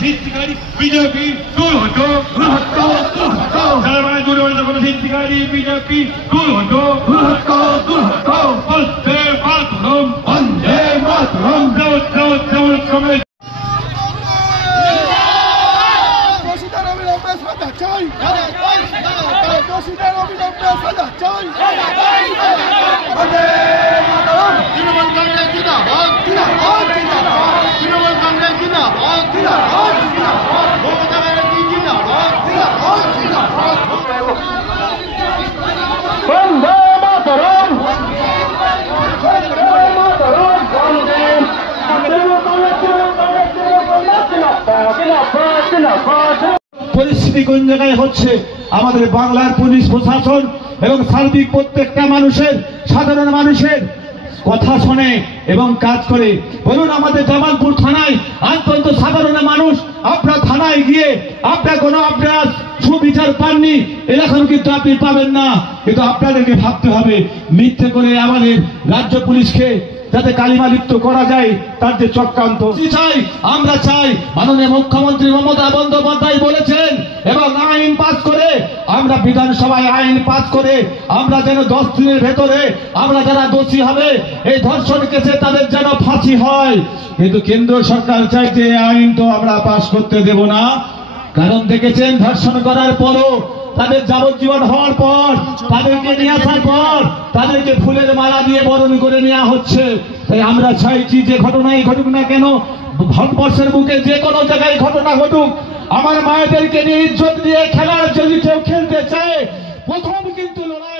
সিদ্ধিকারী BJP দূর হতো দুর্নীতি কোনো সিদ্ধিকারী বিজেপি দূর হতো বন্দে মাতরম বন্দে মাতরম কংগ্রেস পরিস্থিতি কোন জায়গায় হচ্ছে আমাদের বাংলার পুলিশ প্রশাসন এবং সার্বিক প্রত্যেকটা মানুষের সাধারণ মানুষের কথা শোনে এবং কাজ করে। বলুন আমাদের জামালপুর থানায় অত্যন্ত সাধারণ মানুষ, আপনার থানায় গিয়ে আপনার কোনো আপনার সুবিচার পাননি, এরকম কিন্তু আপনি পাবেন না। কিন্তু আপনাদেরকে ভাবতে হবে মিথ্যে করে আমাদের রাজ্য পুলিশকে যাতে কালিমালিপ্ত করা যায় তার যে চক্রান্ত চাই আমরা চাই। মাননীয় মুখ্যমন্ত্রী মমতা বন্দ্যোপাধ্যায় বলেছেন এবং আইন পাস করে আমরা বিধানসভায় আইন পাস করে আমরা যেন 10 দিনের ভেতরে আমরা যারা দোষী হবে এই ধর্ষণ কেসে তাদের যেন ফাঁসি হয়। কিন্তু কেন্দ্র সরকার চাই যে আইন তো আমরা পাস করতে দেব না, কারণ দেখেছেন ধর্ষণ করার পরও তাদের যাবজ্জীবন হওয়ার পর তাদেরকে নিয়ে আসার পর তাদেরকে ফুলের মালা দিয়ে বরণ করে নেওয়া হচ্ছে। তাই আমরা চাইছি যে ঘটনাই ঘটুক না কেন, ভারতবর্ষের বুকে যে কোনো জায়গায় ঘটনা ঘটুক, আমার মায়েদেরকে নিয়ে ইজ্জত দিয়ে খেলার যদি কেউ খেলতে চায় প্রথম কিন্তু লড়াই